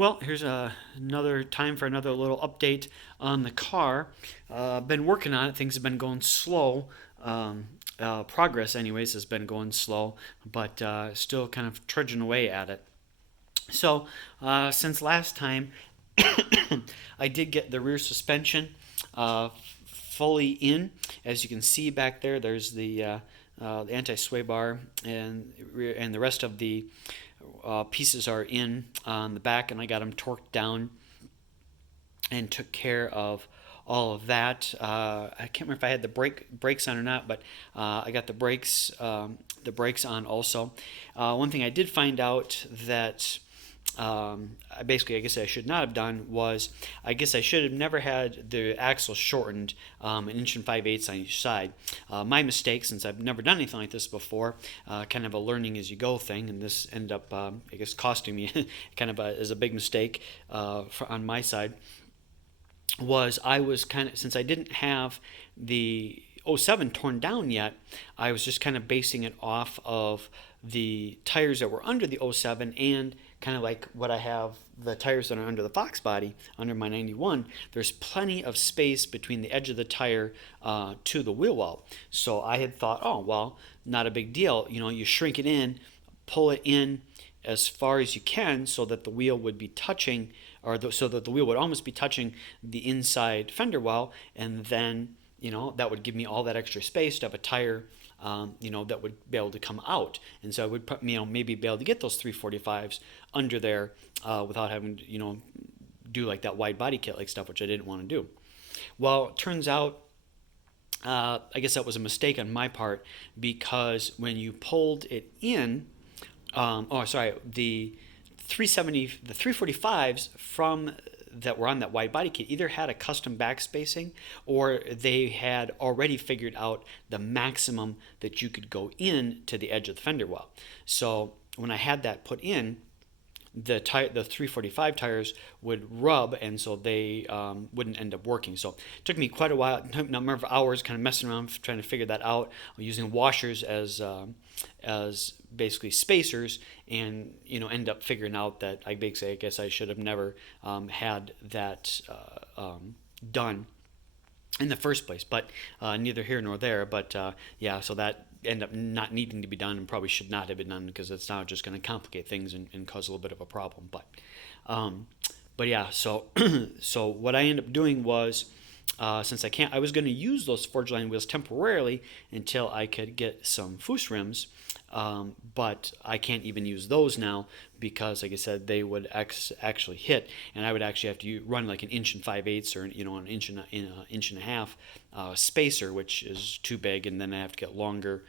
Well, here's another time for another little update on the car. Been working on it. Things have been going slow. Progress, anyways, has been going slow, but still kind of trudging away at it. So, since last time, I did get the rear suspension uh, fully in. As you can see back there, there's the anti-sway bar, and the rest of the pieces are in on the back, and I got them torqued down and took care of all of that. I can't remember if I had the brakes on or not, but I got the brakes on also. One thing I did find out that I guess I should not have done was I guess I should have never had the axle shortened 1 5/8 inches on each side. My mistake, since I've never done anything like this before, kind of a learning as you go thing, and this ended up I guess costing me kind of as a big mistake on my side was I was kind of, since I didn't have the '07 torn down yet, I was just kind of basing it off of the tires that were under the '07 and kind of like what I have the tires that are under the Fox body under my 91. There's plenty of space between the edge of the tire to the wheel well. So I had thought, oh well, not a big deal. You shrink it in, pull it in as far as you can so that the wheel would be touching, so that the wheel would almost be touching the inside fender well, and then that would give me all that extra space to have a tire that would be able to come out, and so I would maybe be able to get those 345s under there without having to do like that wide body kit like stuff, which I didn't want to do. Well, it turns out I guess that was a mistake on my part, because when you pulled it in, the 345s from that were on that wide body kit either had a custom back spacing, or they had already figured out the maximum that you could go in to the edge of the fender well. So when I had that put in, the 345 tires would rub, and so they wouldn't end up working. So it took me quite a while, a number of hours, kind of messing around trying to figure that out, using washers as basically spacers, and end up figuring out that I guess I should have never had that done in the first place. But neither here nor there. But yeah, so that end up not needing to be done, and probably should not have been done, because it's now just going to complicate things and cause a little bit of a problem. But yeah, so so what I ended up doing was, since I was going to use those forged line wheels temporarily until I could get some Foose rims, but I can't even use those now, because, like I said, they would actually hit, and I would actually have to run like 1 5/8 inches, or an inch and a half spacer, which is too big, and then I have to get longer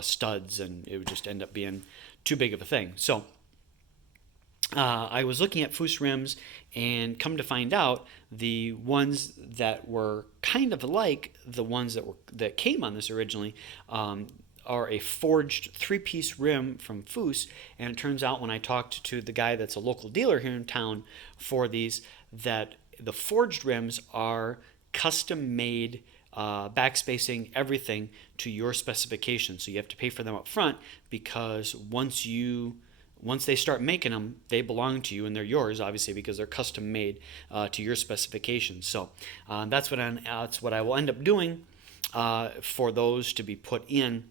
studs, and it would just end up being too big of a thing. So I was looking at Foose rims, and come to find out, the ones that were kind of like the ones that came on this originally are a forged three-piece rim from Foose. And it turns out, when I talked to the guy that's a local dealer here in town for these, that the forged rims are custom made, backspacing, everything to your specifications. So you have to pay for them up front, because once they start making them, they belong to you, and they're yours, obviously, because they're custom made to your specifications. So that's what I will end up doing for those to be put in.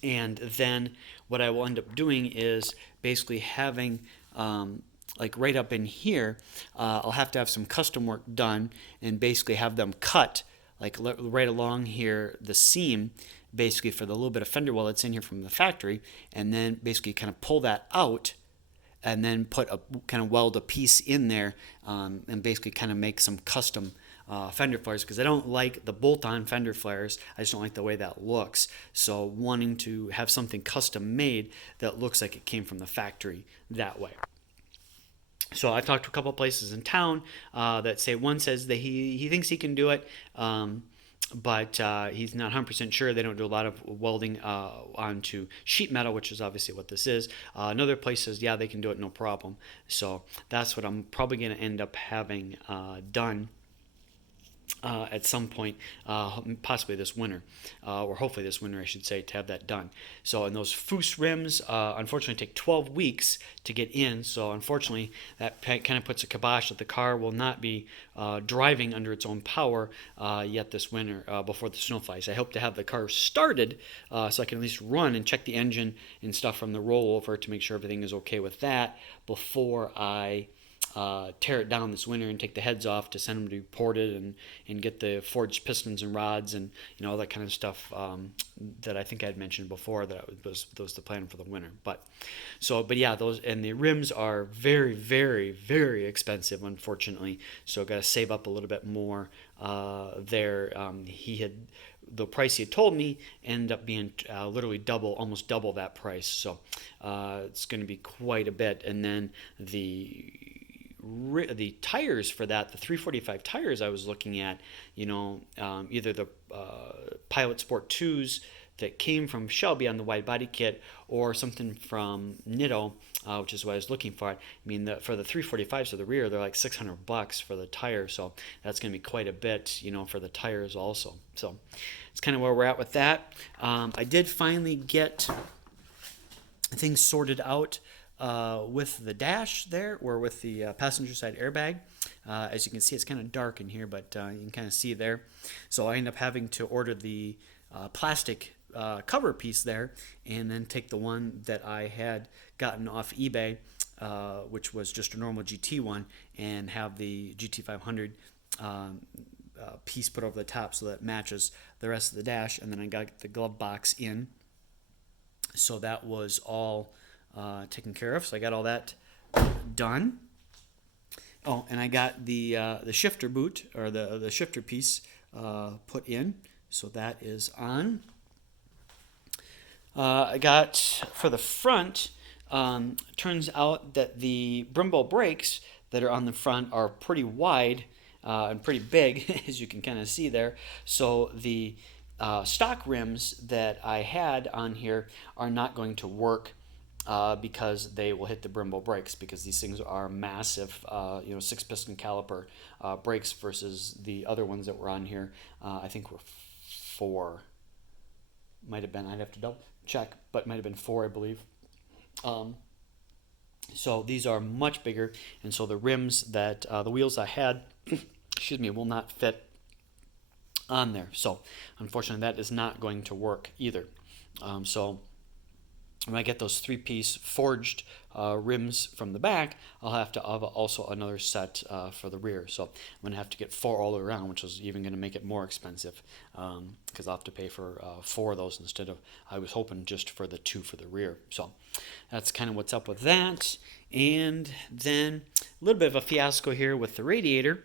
And then what I will end up doing is basically having, like right up in here, I'll have to have some custom work done, and basically have them cut like right along here, the seam, basically for the little bit of fender well that's in here from the factory, and then basically kind of pull that out, and then weld a piece in there, and basically kind of make some custom fender flares, because I don't like the bolt-on fender flares. I just don't like the way that looks. So wanting to have something custom made that looks like it came from the factory that way. So I've talked to a couple of places in town that say, one says that he thinks he can do it, but he's not 100% sure. They don't do a lot of welding onto sheet metal, which is obviously what this is. Another place says, yeah, they can do it, no problem. So that's what I'm probably going to end up having done at some point, possibly this winter, or hopefully this winter, I should say, to have that done. So, and those Foose rims, unfortunately, take 12 weeks to get in. So, unfortunately, that kind of puts a kibosh that the car will not be driving under its own power yet this winter before the snow flies. I hope to have the car started so I can at least run and check the engine and stuff from the rollover to make sure everything is okay with that before I tear it down this winter and take the heads off to send them to be ported and get the forged pistons and rods and all that kind of stuff that I think I had mentioned before that was the plan for the winter. But yeah, those and the rims are very, very, very expensive, unfortunately. So got to save up a little bit more there. The price he had told me ended up being literally almost double that price. So it's going to be quite a bit. And then the tires for that, the 345 tires I was looking at, either the Pilot Sport 2s that came from Shelby on the wide body kit or something from Nitto, which is what I was looking for. I mean, for the 345s for the rear, they're like $600 for the tire, so that's going to be quite a bit, for the tires also. So it's kind of where we're at with that. I did finally get things sorted out with the dash there, or with the passenger side airbag. As you can see, it's kind of dark in here, but you can kind of see there. So I end up having to order the plastic cover piece there, and then take the one that I had gotten off eBay, which was just a normal GT one, and have the GT500 piece put over the top so that it matches the rest of the dash. And then I got the glove box in, so that was all taken care of. So I got all that done. Oh, and I got the shifter boot, or the shifter piece put in, so that is on. I got for the front. Turns out that the Brembo brakes that are on the front are pretty wide and pretty big, as you can kind of see there. So the stock rims that I had on here are not going to work because they will hit the Brembo brakes, because these things are massive, 6-piston caliper brakes versus the other ones that were on here. I think were 4. Might have been. I'd have to double check, but might have been 4, I believe. So these are much bigger, and so the rims that the wheels I had, excuse me, will not fit on there. So unfortunately, that is not going to work either. So when I get those 3-piece forged rims from the back, I'll have to have also another set for the rear. So I'm going to have to get 4 all the way around, which is even going to make it more expensive, because I'll have to pay for 4 of those instead of, I was hoping, just for the 2 for the rear. So that's kind of what's up with that. And then a little bit of a fiasco here with the radiator.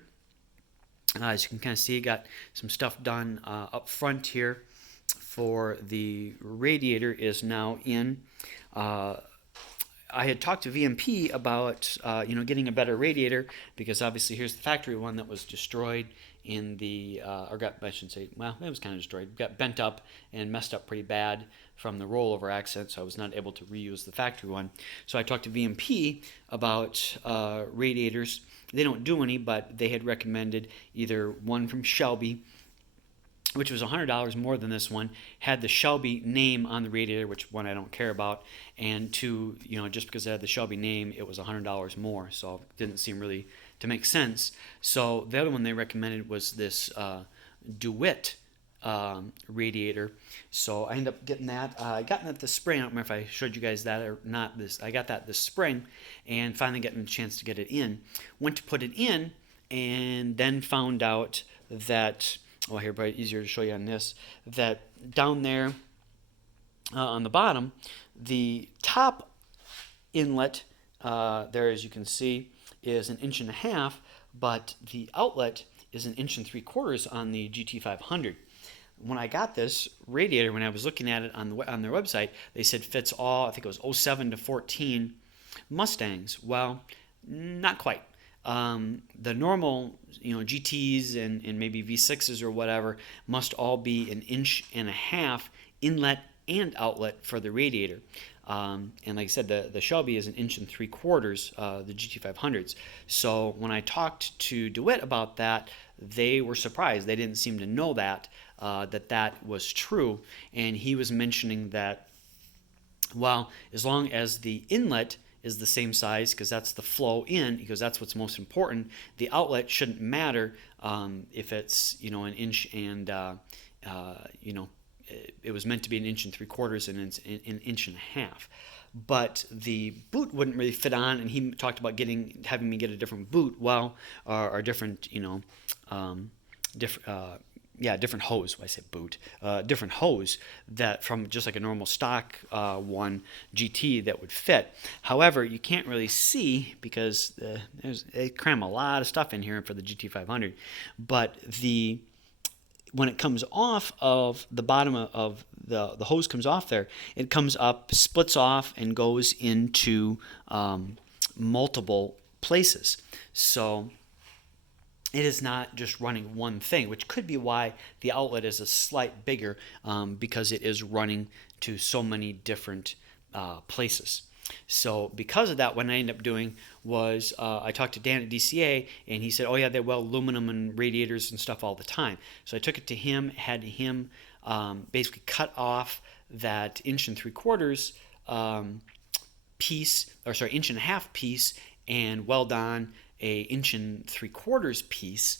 As you can kind of see, I got some stuff done up front here. For the radiator is now in. I had talked to VMP about getting a better radiator, because obviously here's the factory one that was destroyed in the I shouldn't say, well, it was kind of destroyed, got bent up and messed up pretty bad from the rollover accident, so I was not able to reuse the factory one. So I talked to VMP about radiators. They don't do any, but they had recommended either one from Shelby, which was $100 more than this one, had the Shelby name on the radiator, which one I don't care about, and 2, just because it had the Shelby name, it was $100 more, so it didn't seem really to make sense. So the other one they recommended was this DeWitt radiator. So I ended up getting that. I got that this spring. I don't remember if I showed you guys that or not. I got that this spring, and finally getting a chance to get it in. Went to put it in, and then found out that, well, here, probably easier to show you on this, that down there on the bottom, the top inlet there, as you can see, is 1.5 inches, but the outlet is 1 3/4 on the GT500. When I got this radiator, when I was looking at it on their website, they said fits all, I think it was 07 to 14 Mustangs. Well, not quite. The normal, GTs and maybe V6s or whatever must all be 1.5 inches inlet and outlet for the radiator. And like I said, the Shelby is 1.75 inches, the GT500s. So when I talked to DeWitt about that, they were surprised. They didn't seem to know that was true. And he was mentioning that, well, as long as the inlet is the same size, because that's the flow in, because that's what's most important, the outlet shouldn't matter if it's, an inch and, it was meant to be 1.75 inches and it's an inch and a half. But the boot wouldn't really fit on, and he talked about having me get a different boot, or different, different hose. I say boot, different hose that from just like a normal stock one GT that would fit. However, you can't really see because they cram a lot of stuff in here for the GT500, but when it comes off of the bottom of the hose comes off there, it comes up, splits off, and goes into multiple places. So it is not just running one thing, which could be why the outlet is a slight bigger, because it is running to so many different places. So because of that, what I ended up doing was I talked to Dan at DCA, and he said, oh yeah, they weld aluminum and radiators and stuff all the time. So I took it to him, had him basically cut off that 1.75 piece, or sorry, 1.5 piece, and weld on a 1.75 piece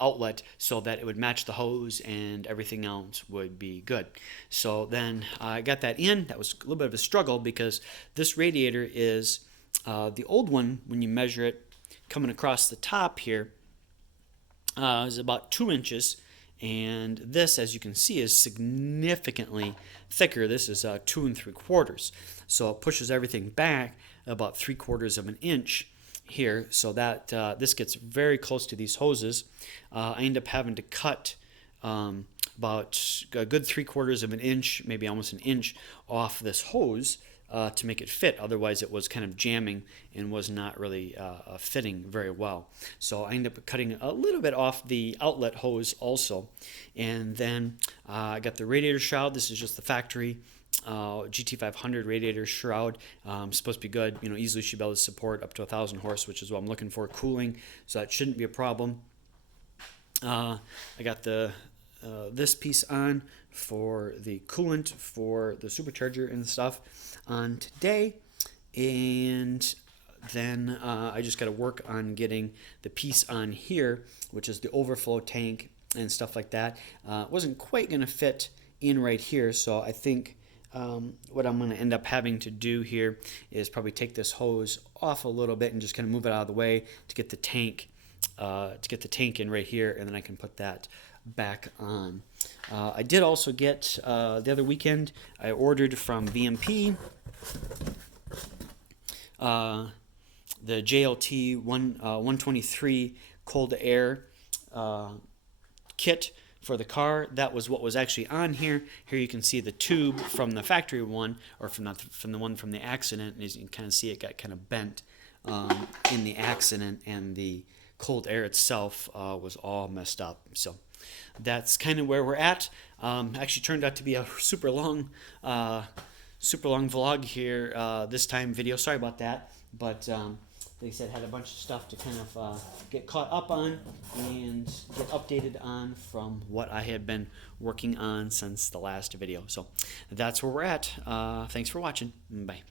outlet so that it would match the hose and everything else would be good. So then I got that in. That was a little bit of a struggle because this radiator is the old one, when you measure it coming across the top here, is about 2 inches, and this, as you can see, is significantly thicker. This is 2 3/4, so it pushes everything back about 3/4 of an inch here, so that this gets very close to these hoses. I end up having to cut about a good 3/4 of an inch, maybe almost an inch, off this hose to make it fit. Otherwise, it was kind of jamming and was not really fitting very well. So I ended up cutting a little bit off the outlet hose also. And then I got the radiator shroud. This is just the factory GT500 radiator shroud. Supposed to be good. Easily should be able to support up to 1,000 horse, which is what I'm looking for. Cooling, so that shouldn't be a problem. I got the this piece on for the coolant for the supercharger and stuff on today, and then I just got to work on getting the piece on here, which is the overflow tank and stuff like that. Wasn't quite going to fit in right here, so I think what I'm going to end up having to do here is probably take this hose off a little bit and just kind of move it out of the way to get the tank in right here, and then I can put that back on. I did also get the other weekend, I ordered from VMP the JLT 123 cold air kit for the car. That was what was actually on here. Here you can see the tube from the factory one, or from the one from the accident, and as you can kind of see, it got kind of bent in the accident, and the cold air itself was all messed up. So that's kind of where we're at. Actually turned out to be a super long vlog here this time, video. Sorry about that, but like I said, had a bunch of stuff to kind of get caught up on and get updated on from what I had been working on since the last video. So that's where we're at. Thanks for watching. Bye.